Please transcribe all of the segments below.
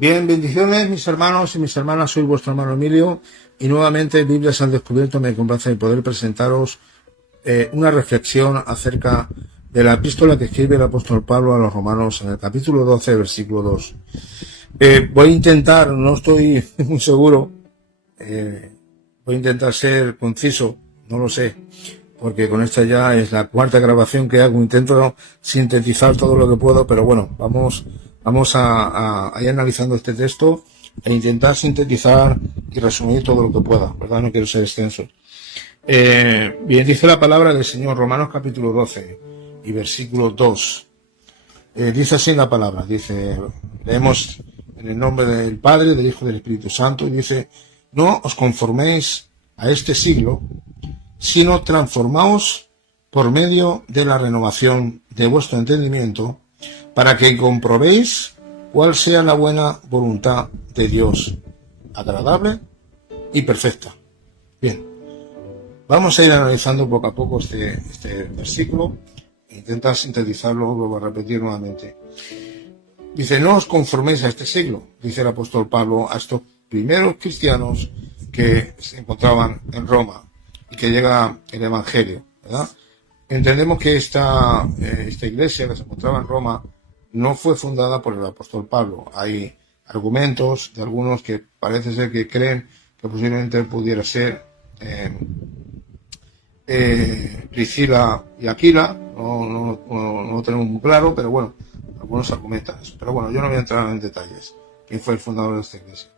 Bien, bendiciones mis hermanos y mis hermanas, soy vuestro hermano Emilio y nuevamente Biblias al Descubierto me complace poder presentaros una reflexión acerca de la epístola que escribe el apóstol Pablo a los romanos en el capítulo 12, versículo 2. Voy a intentar, no estoy muy seguro, voy a intentar ser conciso, no lo sé, porque con esta ya es la cuarta grabación que hago, intento sintetizar todo lo que puedo, pero bueno, vamos a ir analizando este texto e intentar sintetizar y resumir todo lo que pueda, ¿verdad? No quiero ser extenso. Bien, dice la palabra del Señor, Romanos capítulo 12 y versículo 2. Dice así la palabra, leemos en el nombre del Padre, del Hijo y del Espíritu Santo, y dice: no os conforméis a este siglo, sino transformaos por medio de la renovación de vuestro entendimiento, para que comprobéis cuál sea la buena voluntad de Dios, agradable y perfecta. Bien, vamos a ir analizando poco a poco este versículo e intentar sintetizarlo, vuelvo a repetir nuevamente. Dice: no os conforméis a este siglo, dice el apóstol Pablo a estos primeros cristianos que se encontraban en Roma y que llega el Evangelio, ¿verdad? Entendemos que esta iglesia que se encontraba en Roma no fue fundada por el apóstol Pablo. Hay argumentos de algunos que parece ser que creen que posiblemente pudiera ser Priscila y Aquila, no lo tenemos muy claro, pero bueno, algunos argumentan eso. Pero bueno, yo no voy a entrar en detalles quién fue el fundador de esta iglesia.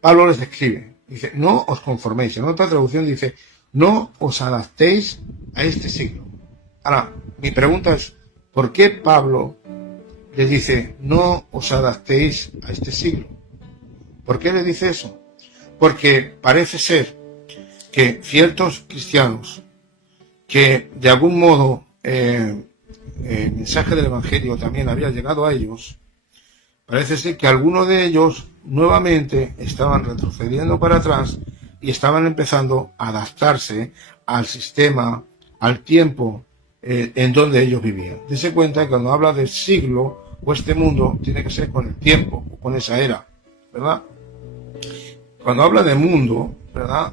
Pablo les escribe, dice: no os conforméis. En otra traducción dice: no os adaptéis a este siglo. Ahora, mi pregunta es: ¿por qué Pablo les dice no os adaptéis a este siglo? ¿Por qué le dice eso? Porque parece ser que ciertos cristianos que de algún modo el mensaje del Evangelio también había llegado a ellos, parece ser que algunos de ellos nuevamente estaban retrocediendo para atrás y estaban empezando a adaptarse al sistema, al tiempo en donde ellos vivían. Dese cuenta que cuando habla del siglo o este mundo, tiene que ser con el tiempo o con esa era, ¿verdad? Cuando habla de mundo, ¿verdad?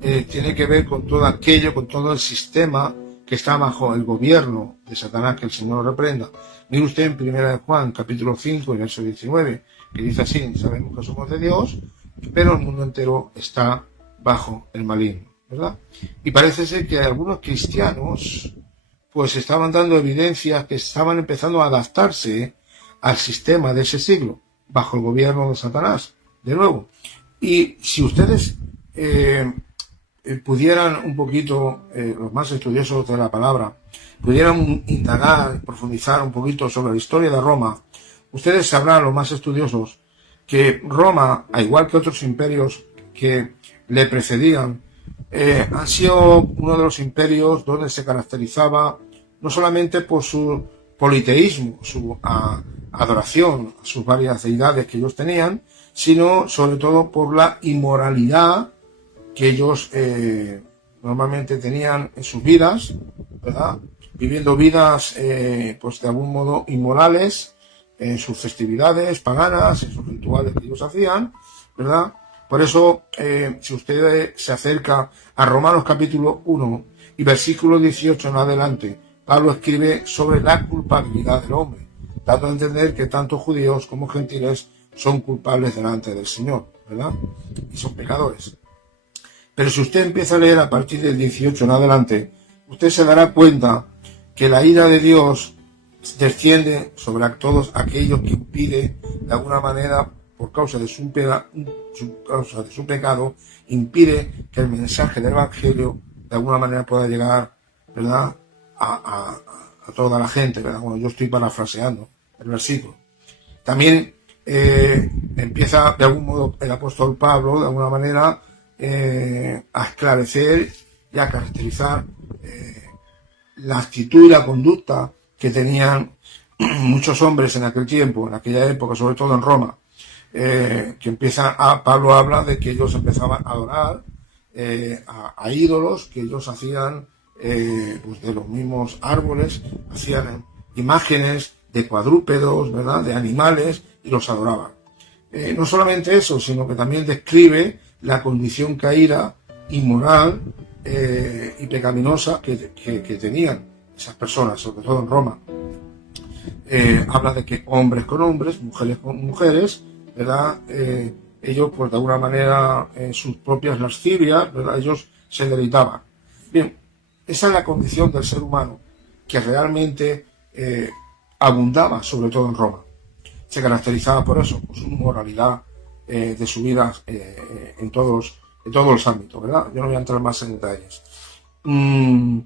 Tiene que ver con todo aquello, con todo el sistema que está bajo el gobierno de Satanás, que el Señor lo reprenda. Mire usted en 1 Juan, capítulo 5, verso 19, que dice así: sabemos que somos de Dios, pero el mundo entero está bajo el maligno, ¿verdad? Y parece ser que algunos cristianos pues estaban dando evidencias que estaban empezando a adaptarse al sistema de ese siglo, bajo el gobierno de Satanás, de nuevo. Y si ustedes pudieran un poquito, los más estudiosos de la palabra, pudieran indagar, profundizar un poquito sobre la historia de Roma, ustedes sabrán, los más estudiosos, que Roma, al igual que otros imperios que le precedían, han sido uno de los imperios donde se caracterizaba no solamente por su politeísmo, su adoración a sus varias deidades que ellos tenían, sino sobre todo por la inmoralidad que ellos normalmente tenían en sus vidas, ¿verdad? Viviendo vidas pues de algún modo inmorales en sus festividades paganas, en sus rituales que ellos hacían, ¿verdad? Por eso, si usted se acerca a Romanos capítulo 1 y versículo 18 en adelante, Pablo escribe sobre la culpabilidad del hombre, dando a entender que tanto judíos como gentiles son culpables delante del Señor, ¿verdad? Y son pecadores. Pero si usted empieza a leer a partir del 18 en adelante, usted se dará cuenta que la ira de Dios desciende sobre todos aquellos que impide, de alguna manera, por causa de su pecado, impide que el mensaje del Evangelio de alguna manera pueda llegar, ¿verdad?, a toda la gente, ¿verdad? Bueno, yo estoy parafraseando el versículo. También empieza de algún modo el apóstol Pablo, de alguna manera, a esclarecer y a caracterizar la actitud y la conducta que tenían muchos hombres en aquel tiempo, en aquella época, sobre todo en Roma, Pablo habla de que ellos empezaban a adorar a ídolos que ellos hacían pues de los mismos árboles, hacían imágenes de cuadrúpedos, ¿verdad?, de animales, y los adoraban. No solamente eso, sino que también describe la condición caída, inmoral y pecaminosa que tenían esas personas, sobre todo en Roma. Habla de que hombres con hombres, mujeres con mujeres, ¿verdad? Ellos, pues de alguna manera, en sus propias lascivias, ¿verdad? Ellos se deleitaban. Bien, esa es la condición del ser humano, que realmente abundaba, sobre todo en Roma. Se caracterizaba por eso, por su moralidad de su vida en todos los ámbitos, ¿verdad? Yo no voy a entrar más en detalles.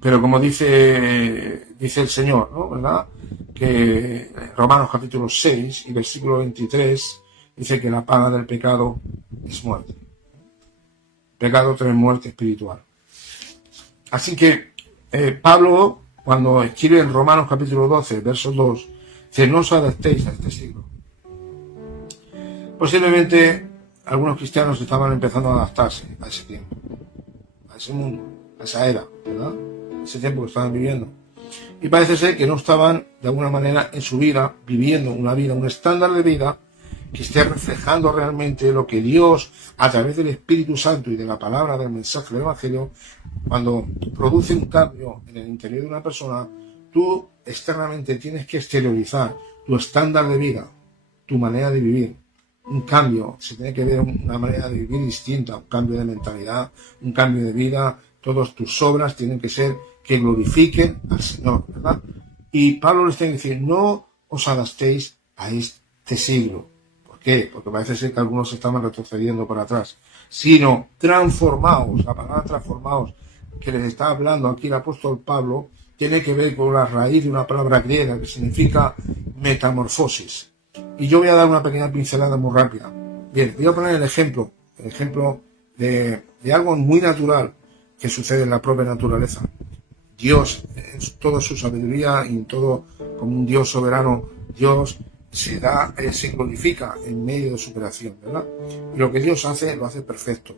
Pero como dice el Señor, ¿no? ¿Verdad? Que Romanos capítulo 6 y versículo 23 dice que la paga del pecado es muerte. El pecado trae muerte espiritual. Así que Pablo, cuando escribe en Romanos capítulo 12, verso 2, dice: no os adaptéis a este siglo. Posiblemente algunos cristianos estaban empezando a adaptarse a ese tiempo, a ese mundo, a esa era, ¿verdad? Ese tiempo que estaban viviendo. Y parece ser que no estaban, de alguna manera, en su vida, viviendo una vida, un estándar de vida que esté reflejando realmente lo que Dios, a través del Espíritu Santo y de la palabra del mensaje del Evangelio, cuando produce un cambio en el interior de una persona, tú externamente tienes que exteriorizar tu estándar de vida, tu manera de vivir. Un cambio, se tiene que ver una manera de vivir distinta, un cambio de mentalidad, un cambio de vida. Todas tus obras tienen que ser que glorifiquen al Señor, ¿verdad? Y Pablo les tiene que decir: no os adaptéis a este siglo. ¿Por qué? Porque parece ser que algunos estaban retrocediendo para atrás. Sino transformaos. La palabra transformaos que les está hablando aquí el apóstol Pablo tiene que ver con la raíz de una palabra griega que significa metamorfosis. Y yo voy a dar una pequeña pincelada muy rápida. Bien, voy a poner el ejemplo de algo muy natural que sucede en la propia naturaleza. Dios, en toda su sabiduría y en todo, como un Dios soberano, Dios se glorifica en medio de su creación, ¿verdad? Y lo que Dios hace, lo hace perfecto.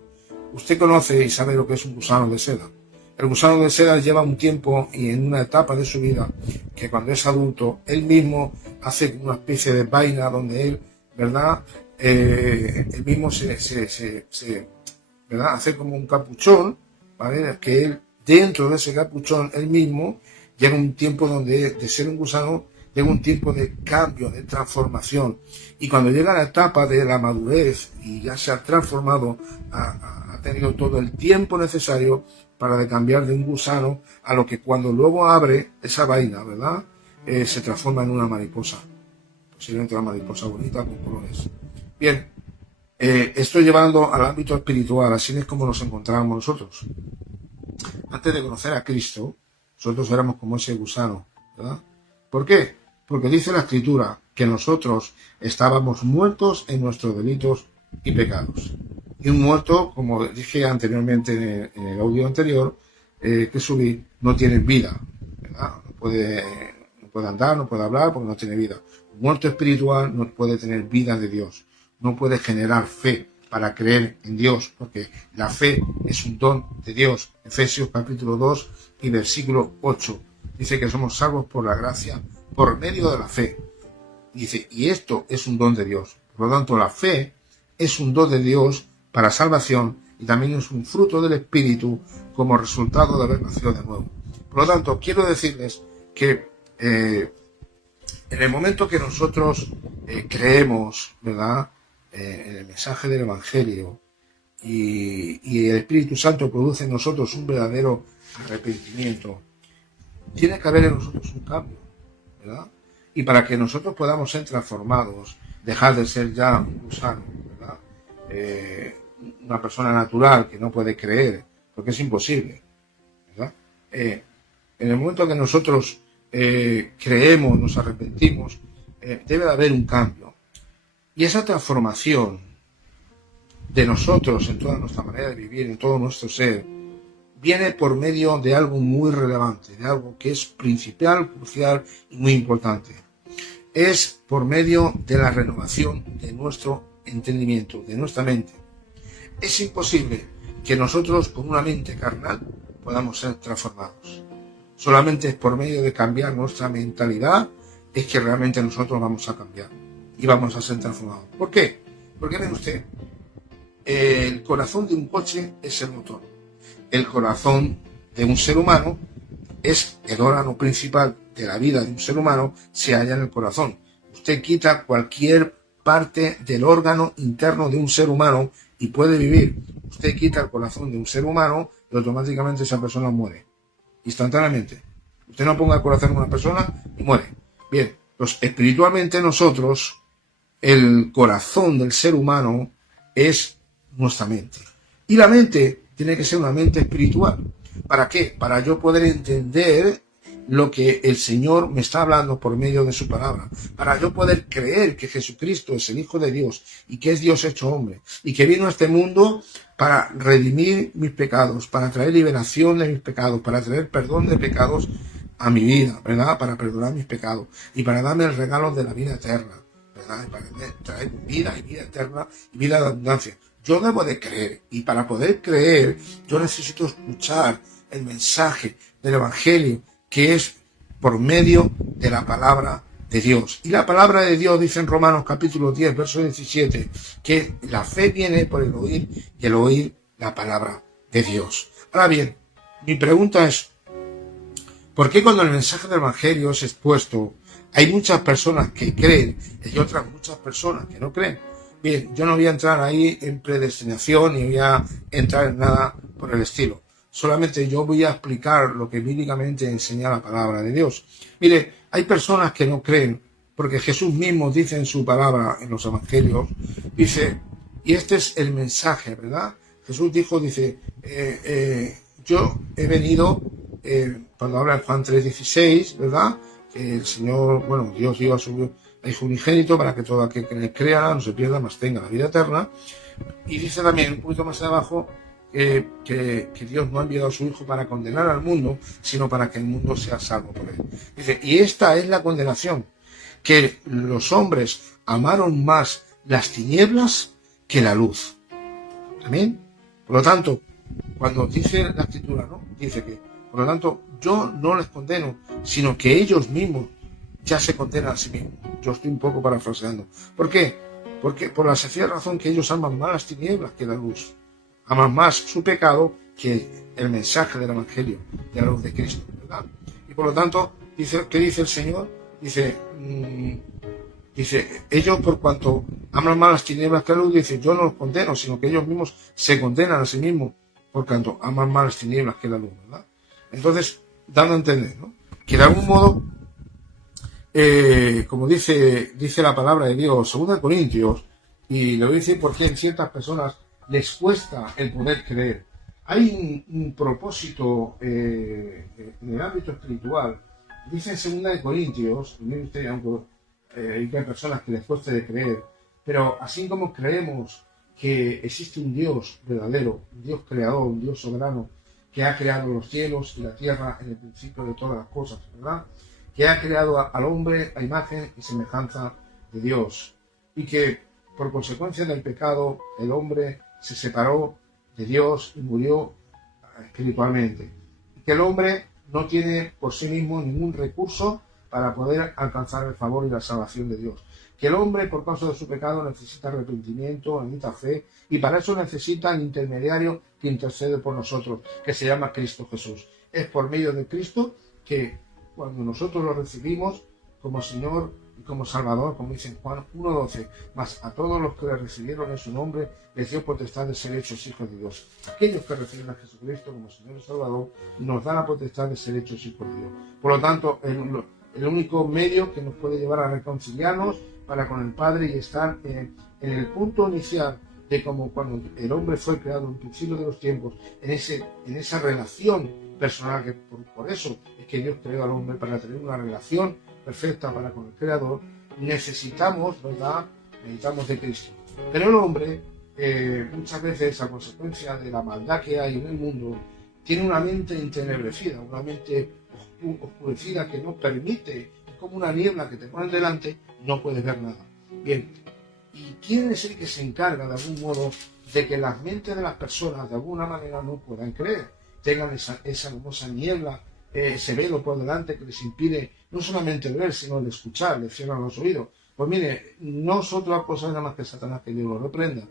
Usted conoce y sabe lo que es un gusano de seda. El gusano de seda lleva un tiempo y en una etapa de su vida que cuando es adulto, él mismo hace una especie de vaina donde él, ¿verdad? Él mismo ¿verdad? Hace como un capuchón, ¿vale? Que él, dentro de ese capuchón, él mismo llega un tiempo donde de ser un gusano, llega un tiempo de cambio, de transformación. Y cuando llega la etapa de la madurez y ya se ha transformado, ha tenido todo el tiempo necesario para de cambiar de un gusano a lo que cuando luego abre esa vaina, ¿verdad? Se transforma en una mariposa. Posiblemente una mariposa bonita con colores. Bien, estoy llevando al ámbito espiritual, así es como nos encontramos nosotros. Antes de conocer a Cristo, nosotros éramos como ese gusano, ¿verdad? ¿Por qué? Porque dice la Escritura que nosotros estábamos muertos en nuestros delitos y pecados. Y un muerto, como dije anteriormente en el audio anterior que subí, no tiene vida, ¿verdad? No puede andar, no puede hablar porque no tiene vida. Un muerto espiritual no puede tener vida de Dios, no puede generar fe para creer en Dios, porque la fe es un don de Dios. Efesios capítulo 2 y versículo 8 dice que somos salvos por la gracia, por medio de la fe. Dice, y esto es un don de Dios. Por lo tanto, la fe es un don de Dios para salvación y también es un fruto del Espíritu como resultado de haber nacido de nuevo. Por lo tanto, quiero decirles que en el momento que nosotros creemos, ¿verdad?, en el mensaje del Evangelio y el Espíritu Santo produce en nosotros un verdadero arrepentimiento, tiene que haber en nosotros un cambio, ¿verdad? Y para que nosotros podamos ser transformados, dejar de ser ya un gusano, ¿verdad? Una persona natural que no puede creer, porque es imposible, ¿verdad? En el momento que nosotros creemos, nos arrepentimos, debe de haber un cambio. Y esa transformación de nosotros en toda nuestra manera de vivir, en todo nuestro ser, viene por medio de algo muy relevante, de algo que es principal, crucial y muy importante. Es por medio de la renovación de nuestro entendimiento, de nuestra mente. Es imposible que nosotros con una mente carnal podamos ser transformados. Solamente es por medio de cambiar nuestra mentalidad es que realmente nosotros vamos a cambiar y vamos a ser transformados. ¿Por qué? Porque ve usted, el corazón de un coche es el motor. El corazón de un ser humano es el órgano principal de la vida de un ser humano, se halla en el corazón. Usted quita cualquier parte del órgano interno de un ser humano y puede vivir. Usted quita el corazón de un ser humano y automáticamente esa persona muere. Instantáneamente. Usted no ponga el corazón de una persona y muere. Bien, pues espiritualmente nosotros, el corazón del ser humano es nuestra mente. Y la mente tiene que ser una mente espiritual. ¿Para qué? Para yo poder entender lo que el Señor me está hablando por medio de su palabra. Para yo poder creer que Jesucristo es el Hijo de Dios y que es Dios hecho hombre. Y que vino a este mundo para redimir mis pecados, para traer liberación de mis pecados, para traer perdón de pecados a mi vida, ¿verdad? Para perdonar mis pecados y para darme el regalo de la vida eterna, ¿verdad? Para traer vida y vida eterna y vida de abundancia. Yo debo de creer, y para poder creer yo necesito escuchar el mensaje del Evangelio, que es por medio de la palabra de Dios. Y la palabra de Dios dice en Romanos capítulo 10, verso 17, que la fe viene por el oír y el oír la palabra de Dios. Ahora bien, mi pregunta es, ¿por qué cuando el mensaje del Evangelio es expuesto hay muchas personas que creen y otras muchas personas que no creen? Bien, yo no voy a entrar ahí en predestinación ni voy a entrar en nada por el estilo. Solamente yo voy a explicar lo que bíblicamente enseña la palabra de Dios. Mire, hay personas que no creen, porque Jesús mismo dice en su palabra, en los evangelios, dice, y este es el mensaje, ¿verdad? Jesús dijo, dice, yo he venido, cuando habla en Juan 3:16, ¿verdad? Que el Señor, bueno, Dios dio a su Hijo unigénito para que todo aquel que le crea no se pierda, mas tenga la vida eterna. Y dice también, un poquito más abajo, que Dios no ha enviado a su Hijo para condenar al mundo, sino para que el mundo sea salvo por él. Dice, y esta es la condenación, que los hombres amaron más las tinieblas que la luz. ¿Amén? Por lo tanto, cuando dice la Escritura, ¿no? Dice que, por lo tanto, yo no les condeno, sino que ellos mismos ya se condenan a sí mismos. Yo estoy un poco parafraseando. ¿Por qué? Porque por la sencilla razón que ellos aman más las tinieblas que la luz. Aman más su pecado que el mensaje del Evangelio, de la luz de Cristo, ¿verdad? Y por lo tanto, dice, ¿qué dice el Señor? Dice, ellos por cuanto aman más las tinieblas que la luz, dice, yo no los condeno, sino que ellos mismos se condenan a sí mismos, por cuanto aman más las tinieblas que la luz, ¿verdad? Entonces, dando a entender, ¿no? Que de algún modo, como dice la palabra de Dios, 2 Corintios, y lo dice porque en ciertas personas les cuesta el poder creer. Hay un propósito en el ámbito espiritual. Dice en 2 Corintios, aunque hay personas que les cuesta de creer, pero así como creemos que existe un Dios verdadero, un Dios creador, un Dios soberano, que ha creado los cielos y la tierra en el principio de todas las cosas, ¿verdad? Que ha creado al hombre a imagen y semejanza de Dios, y que por consecuencia del pecado el hombre se separó de Dios y murió espiritualmente, y que el hombre no tiene por sí mismo ningún recurso para poder alcanzar el favor y la salvación de Dios, que el hombre por causa de su pecado necesita arrepentimiento, necesita fe, y para eso necesita el intermediario que intercede por nosotros, que se llama Cristo Jesús. Es por medio de Cristo que cuando nosotros lo recibimos como Señor y como Salvador, como dice en Juan 1:12, mas a todos los que le recibieron en su nombre les dio potestad de ser hechos hijos de Dios. Aquellos que reciben a Jesucristo como Señor y Salvador nos da la potestad de ser hechos hijos de Dios. Por lo tanto, el único medio que nos puede llevar a reconciliarnos para con el Padre y estar en el punto inicial de como cuando el hombre fue creado en el principio de los tiempos, en esa relación personal, que por eso es que Dios creó al hombre, para tener una relación perfecta para con el Creador. Necesitamos, ¿verdad? Necesitamos de Cristo. Pero el hombre, muchas veces, a consecuencia de la maldad que hay en el mundo, tiene una mente entenebrecida, una mente oscurecida que no permite, es como una niebla que te ponen delante, no puedes ver nada. Bien, ¿y quién es el que se encarga de algún modo de que las mentes de las personas de alguna manera no puedan creer? Tengan esa hermosa niebla, ese velo por delante que les impide no solamente ver, sino el escuchar, les cierran los oídos. Pues mire, no es otra cosa nada más que Satanás, que Dios lo reprenda.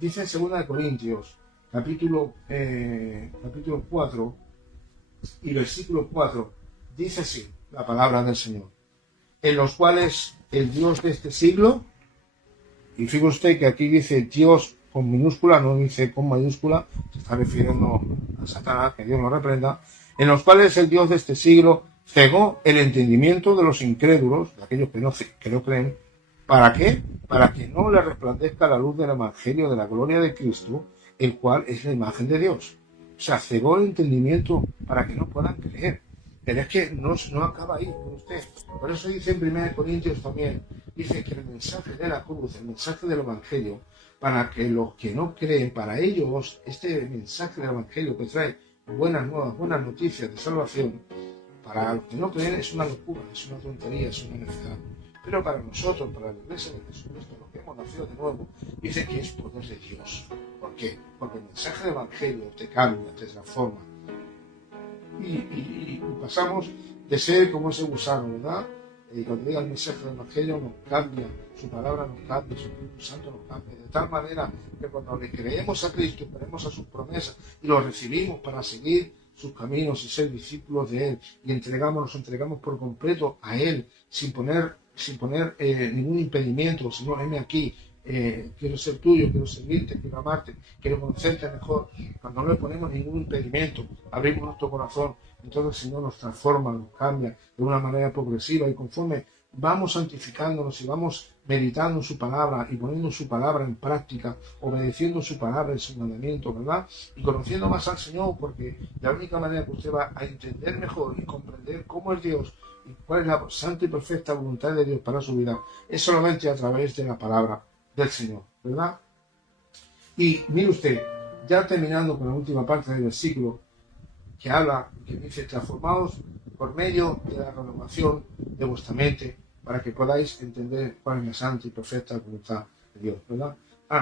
Dice en 2 Corintios, capítulo 4 y versículo 4, dice así la palabra del Señor: en los cuales el Dios de este siglo, y fíjese usted que aquí dice Dios con minúscula, no dice con mayúscula, se está refiriendo a Satanás, que Dios lo reprenda, en los cuales el Dios de este siglo cegó el entendimiento de los incrédulos, de aquellos que no creen. ¿Para qué? Para que no le resplandezca la luz del Evangelio de la gloria de Cristo, el cual es la imagen de Dios. O sea, cegó el entendimiento para que no puedan creer. Pero es que no acaba ahí con usted. Por eso dice en 1 Corintios también, dice que el mensaje de la cruz, el mensaje del Evangelio, para que los que no creen, para ellos, este mensaje del Evangelio que trae buenas nuevas, buenas noticias de salvación, para los que no creen es una locura, es una tontería, es una necedad. Pero para nosotros, para la Iglesia de Jesucristo, los que hemos nacido de nuevo, dice que es poder de Dios. ¿Por qué? Porque el mensaje del Evangelio te cambia, te transforma. Y pasamos de ser como ese gusano, ¿verdad? Y cuando llega el mensaje del Evangelio nos cambia, su palabra nos cambia, su Espíritu Santo nos cambia, de tal manera que cuando le creemos a Cristo, creemos a sus promesas y lo recibimos para seguir sus caminos y ser discípulos de Él, y nos entregamos por completo a Él, sin poner ningún impedimento, sino heme aquí, quiero ser tuyo, quiero servirte, quiero amarte, quiero conocerte mejor. Cuando no le ponemos ningún impedimento, abrimos nuestro corazón, entonces el Señor nos transforma, nos cambia de una manera progresiva, y conforme vamos santificándonos y vamos meditando en su palabra y poniendo su palabra en práctica, obedeciendo su palabra en su mandamiento, ¿verdad? Y conociendo más al Señor, porque la única manera que usted va a entender mejor y comprender cómo es Dios y cuál es la santa y perfecta voluntad de Dios para su vida, es solamente a través de la palabra del Señor, ¿verdad? Y mire usted, ya terminando con la última parte del versículo, que habla, que dice: transformados por medio de la renovación de vuestra mente, para que podáis entender cuál es la santa y perfecta voluntad de Dios, ¿verdad?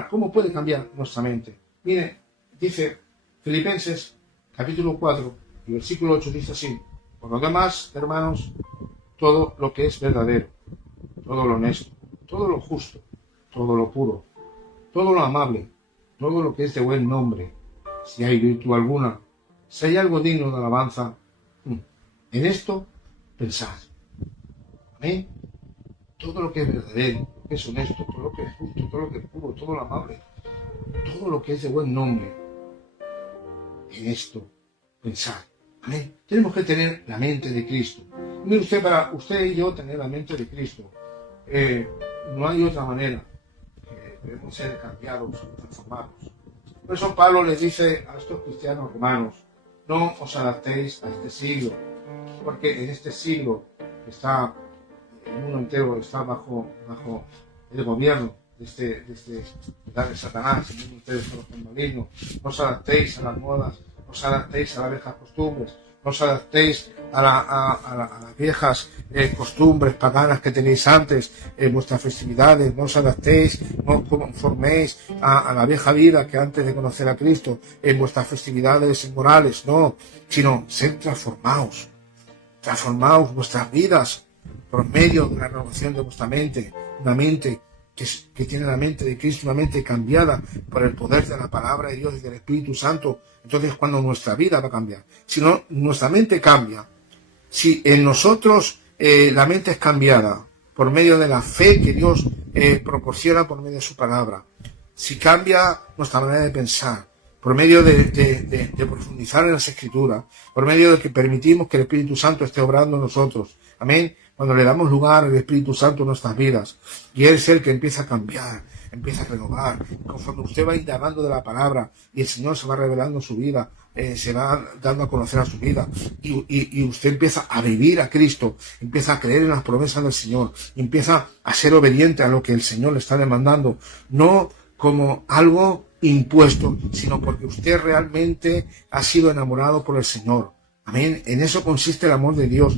¿Cómo puede cambiar nuestra mente? Mire, dice Filipenses capítulo 4 y versículo 8, dice así: por lo demás, hermanos, todo lo que es verdadero, todo lo honesto, todo lo justo, todo lo puro, todo lo amable, todo lo que es de buen nombre, si hay virtud alguna, si hay algo digno de alabanza, en esto pensad. Amén. Todo lo que es verdadero, todo lo que es honesto, todo lo que es justo, todo lo que es puro, todo lo amable, todo lo que es de buen nombre, en esto pensad. Amén. Tenemos que tener la mente de Cristo. Mire usted, para usted y yo tener la mente de Cristo, no hay otra manera. Debemos ser cambiados, transformados. Por eso Pablo les dice a estos cristianos romanos: no os adaptéis a este siglo, porque en este siglo está el mundo entero está bajo el gobierno de Satanás, el mundo entero está bajo el maligno. No os adaptéis a las modas, no os adaptéis a las viejas costumbres, no os adaptéis a las viejas costumbres paganas que tenéis antes en vuestras festividades, no os adaptéis, no os conforméis a la vieja vida que antes de conocer a Cristo en vuestras festividades morales, no, sino sed transformaos vuestras vidas por medio de la renovación de vuestra mente, una mente que tiene la mente de Cristo, una mente cambiada por el poder de la palabra de Dios y del Espíritu Santo. Entonces, cuando nuestra vida va a cambiar, si no, nuestra mente cambia, si en nosotros la mente es cambiada por medio de la fe que Dios proporciona por medio de su palabra, si cambia nuestra manera de pensar, por medio de profundizar en las Escrituras, por medio de que permitimos que el Espíritu Santo esté obrando en nosotros, amén, cuando le damos lugar al Espíritu Santo en nuestras vidas, y Él es el que empieza a cambiar, empieza a renovar, conforme usted va indagando de la palabra, y el Señor se va revelando en su vida, se va dando a conocer a su vida, y usted empieza a vivir a Cristo, empieza a creer en las promesas del Señor, y empieza a ser obediente a lo que el Señor le está demandando, no como algo impuesto, sino porque usted realmente ha sido enamorado por el Señor. Amén. En eso consiste el amor de Dios.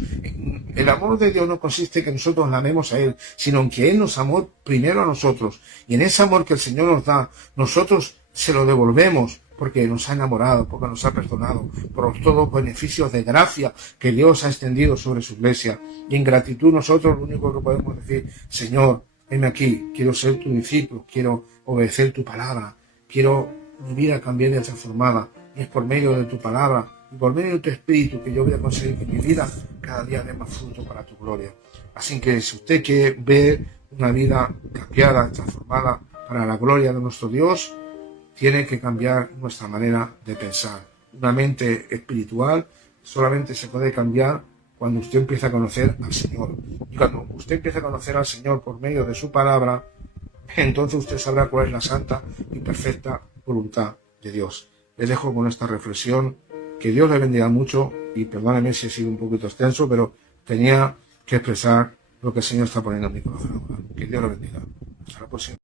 El amor de Dios no consiste en que nosotros le amemos a Él, sino en que Él nos amó primero a nosotros. Y en ese amor que el Señor nos da, nosotros se lo devolvemos porque nos ha enamorado, porque nos ha perdonado, por todos los beneficios de gracia que Dios ha extendido sobre su iglesia. Y en gratitud nosotros lo único que podemos decir, Señor, heme aquí, quiero ser tu discípulo, quiero obedecer tu palabra, quiero mi vida cambiar y transformada. Y es por medio de tu palabra y por medio de tu espíritu que yo voy a conseguir que mi vida cada día dé más fruto para tu gloria. Así que si usted quiere ver una vida cambiada, transformada para la gloria de nuestro Dios, tiene que cambiar nuestra manera de pensar. Una mente espiritual solamente se puede cambiar cuando usted empieza a conocer al Señor. Y cuando usted empieza a conocer al Señor por medio de su palabra, entonces usted sabrá cuál es la santa y perfecta voluntad de Dios. Les dejo con esta reflexión. Que Dios le bendiga mucho y perdóneme si he sido un poquito extenso, pero tenía que expresar lo que el Señor está poniendo en mi corazón ahora. Que Dios le bendiga. Hasta la próxima.